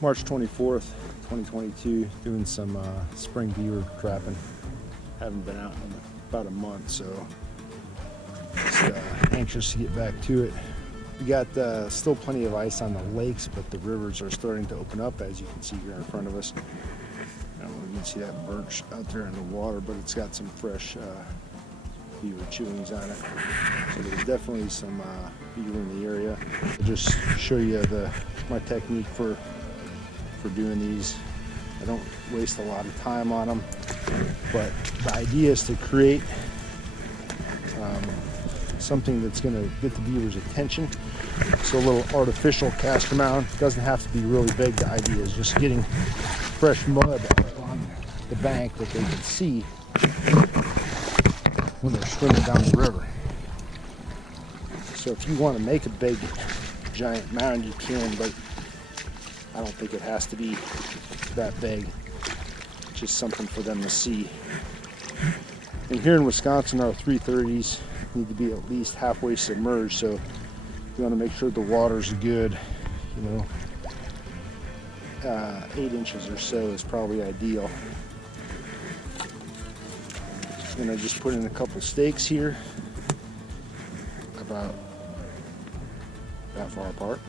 March 24th, 2022, doing some spring beaver trapping. Haven't been out in about a month, so just anxious to get back to it. We got still plenty of ice on the lakes, but the rivers are starting to open up, as you can see here in front of us. I don't know if you can see that birch out there in the water, but it's got some fresh beaver chewings on it. So there's definitely some beaver in the area. I'll just show you my technique for doing these. I don't waste a lot of time on them, but the idea is to create something that's going to get the beaver's attention. So a little artificial Castor mound, doesn't have to be really big. The idea is just getting fresh mud on the bank that they can see when they're swimming down the river. So if you want to make a big giant mound, you can, but I don't think it has to be that big. Just something for them to see. And here in Wisconsin, our 330s need to be at least halfway submerged, so you want to make sure the water's good, 8 inches or so is probably ideal. And I just put in a couple stakes here, about that far apart.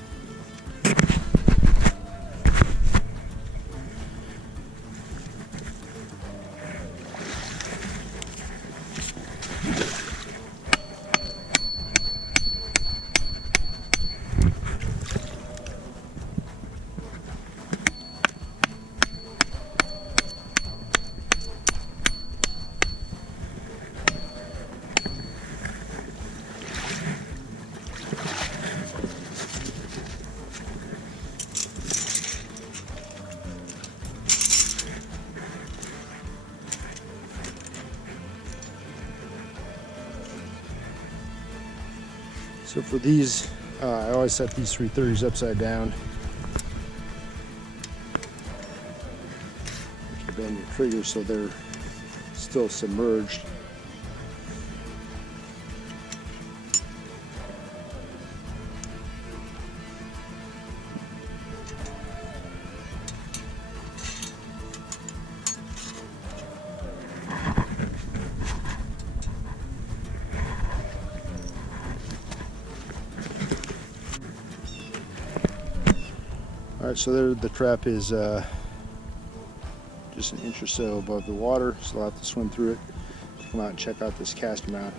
So for these, I always set these 330s upside down. You bend your trigger so they're still submerged. Alright, so there the trap is just an inch or so above the water, so I'll have to swim through it to come out and check out this Castor mount.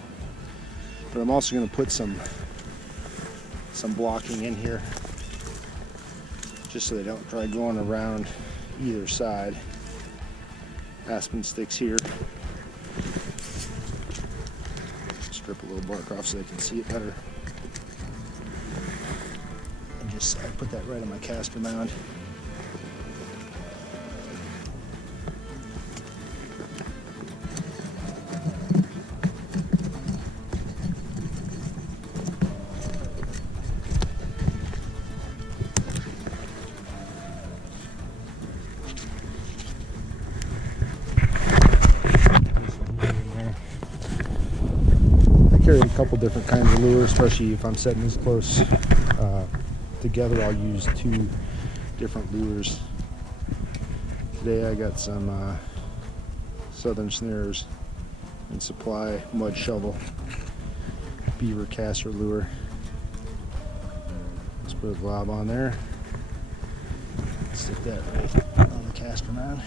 But I'm also going to put some blocking in here, just so they don't try going around either side. Aspen sticks here. Strip a little bark off so they can see it better. I put that right on my Castor mound. I carry a couple different kinds of lures, especially if I'm setting this close together. I'll use 2 different lures. Today I got some Southern Snares and Supply mud shovel Beaver Castor lure. Let's put a glob on there. Stick that right on the Castor mound.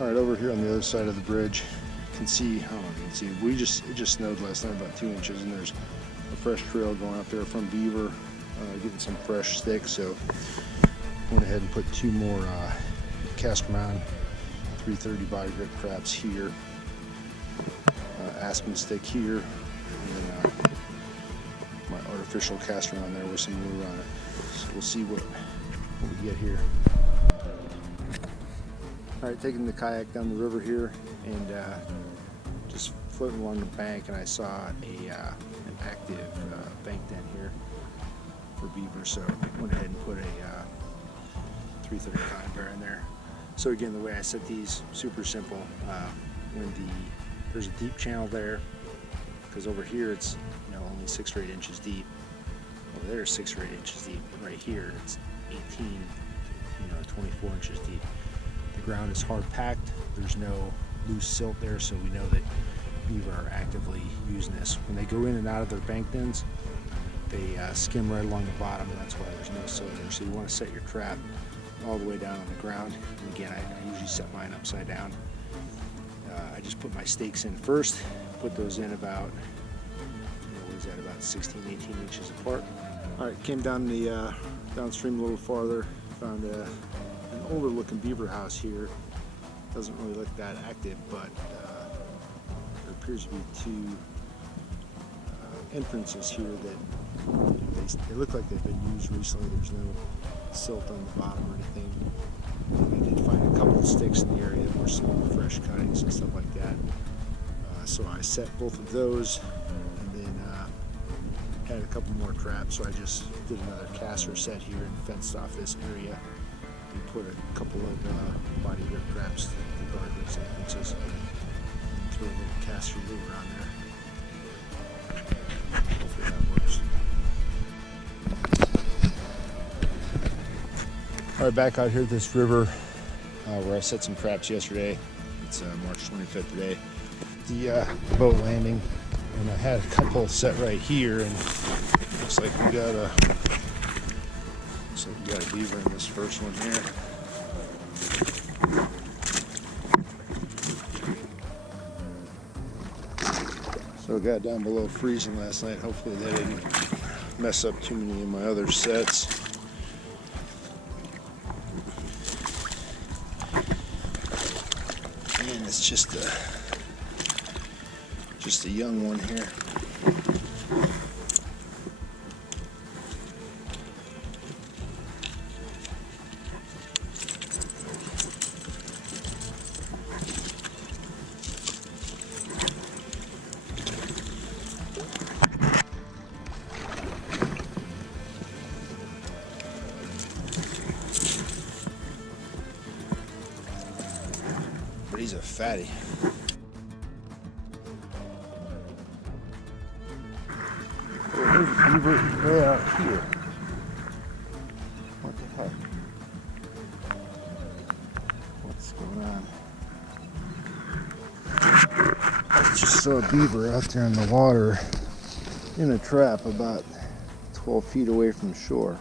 Alright, over here on the other side of the bridge, can see, I don't know if you can see, it just snowed last night about 2 inches, and there's a fresh trail going out there from Beaver, getting some fresh sticks. So went ahead and put 2 more Castor mound 330 body grip traps here, aspen stick here, and then my artificial Castor on there with some lure on it. So we'll see what we get here. Alright, taking the kayak down the river here, and just floating along the bank, and I saw an active bank den here for beaver, so I went ahead and put a 330 cotton bear in there. So again, the way I set these, super simple. There's a deep channel there, because over here it's only 6 or 8 inches deep. over there 6 or 8 inches deep. Right here it's 18, 24 inches deep. The ground is hard packed. There's no loose silt there, so we know that beaver are actively using this. When they go in and out of their bank dens, they skim right along the bottom, and that's why there's no silt there. So you want to set your trap all the way down on the ground. And again, I usually set mine upside down. I just put my stakes in first, put those in about, what is that, about 16, 18 inches apart. All right, came down the downstream a little farther, found an older looking beaver house here. Doesn't really look that active, but there appears to be 2 entrances here that they look like they've been used recently. There's no silt on the bottom or anything. And I did find a couple of sticks in the area that were some fresh cuttings and stuff like that. So I set both of those, and then had a couple more traps. So I just did another Castor set here and fenced off this area. We put a couple of body grip traps to guard those entrances. And throw a little Castor lure on there. Hopefully that works. All right, back out here at this river where I set some traps yesterday. It's March 25th today. The boat landing, and I had a couple set right here, and looks like we got a beaver in this first one here. So it got down below freezing last night. Hopefully that didn't mess up too many of my other sets. And it's just a young one here. But he's a fatty. There's a beaver way out here. What the heck? What's going on? I just saw a beaver out there in the water in a trap about 12 feet away from shore.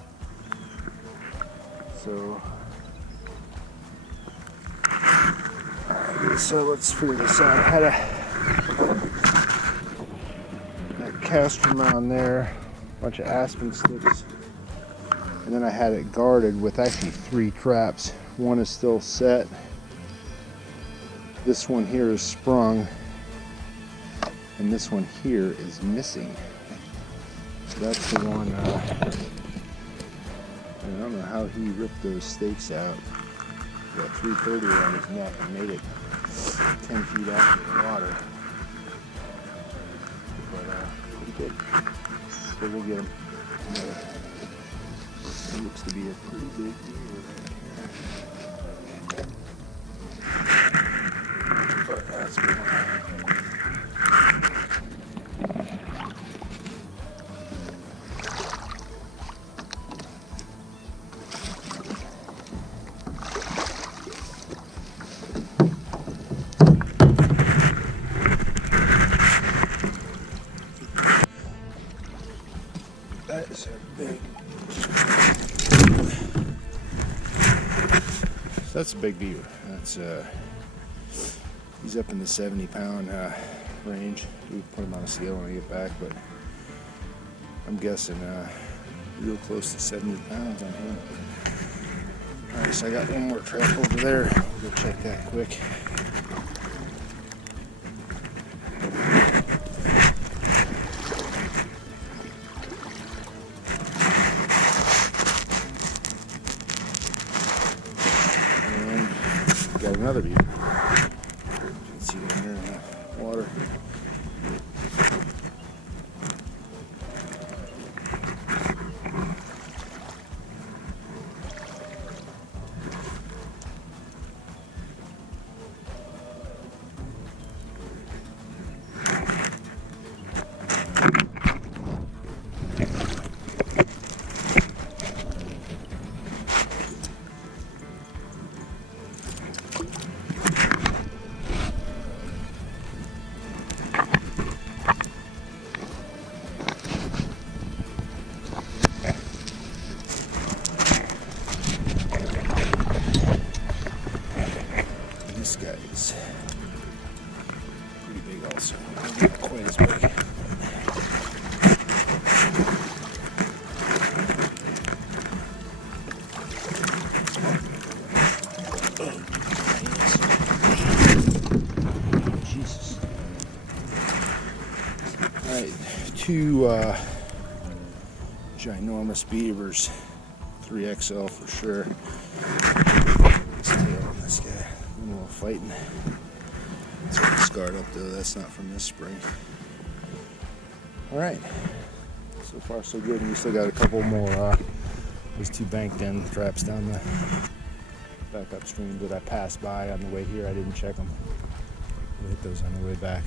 So let's figure this out. I had a Castor mound there, a bunch of aspen sticks, and then I had it guarded with actually 3 traps. One is still set. This one here is sprung, and this one here is missing. So that's the one. I don't know how he ripped those stakes out. He got 330 around his neck and made it 10 feet out of the water. But pretty good. So we'll get him. It looks to be a pretty big beaver right here. But that's a good one. That's a big. That's a big beaver. That's he's up in the 70-pound range. We put him on a scale when I get back, but I'm guessing real close to 70 pounds on him. All right, so I got one more trap over there. We'll go check that quick. Got another beaver. You can see down there in the water. two ginormous beavers, 3XL for sure. Let's tail on this guy. A little fighting. It's already scarred up though. That's not from this spring. All right. So far so good. And we still got a couple more. These two banked in traps down the back upstream that I passed by on the way here. I didn't check them. We'll hit those on the way back.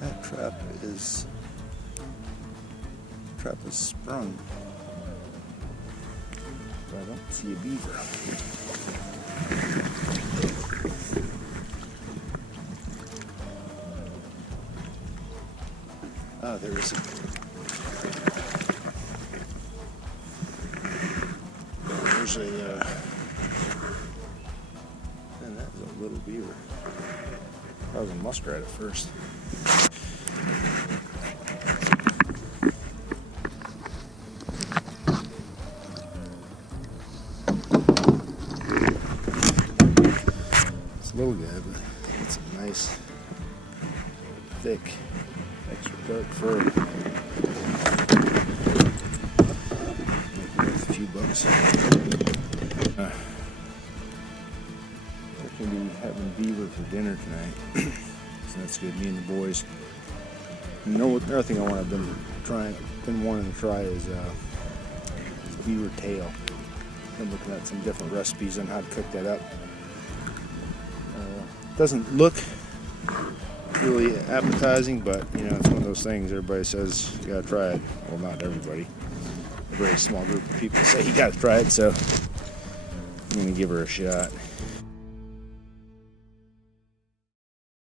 That trap is sprung, but I don't see a beaver. Ah, there is a. There's a. And that is a little beaver. That was a muskrat at first. It's a little guy, but it's a nice, thick, extra dark fur. Maybe worth a few bucks. We're going to be having beaver for dinner tonight. So that's good. Me and the boys. You know what? Another thing I've been wanting to try is beaver tail. I'm looking at some different recipes on how to cook that up. Doesn't look really appetizing, but you know, it's one of those things everybody says you gotta try it. Well, not everybody. A very small group of people say you gotta try it, so I'm gonna give her a shot.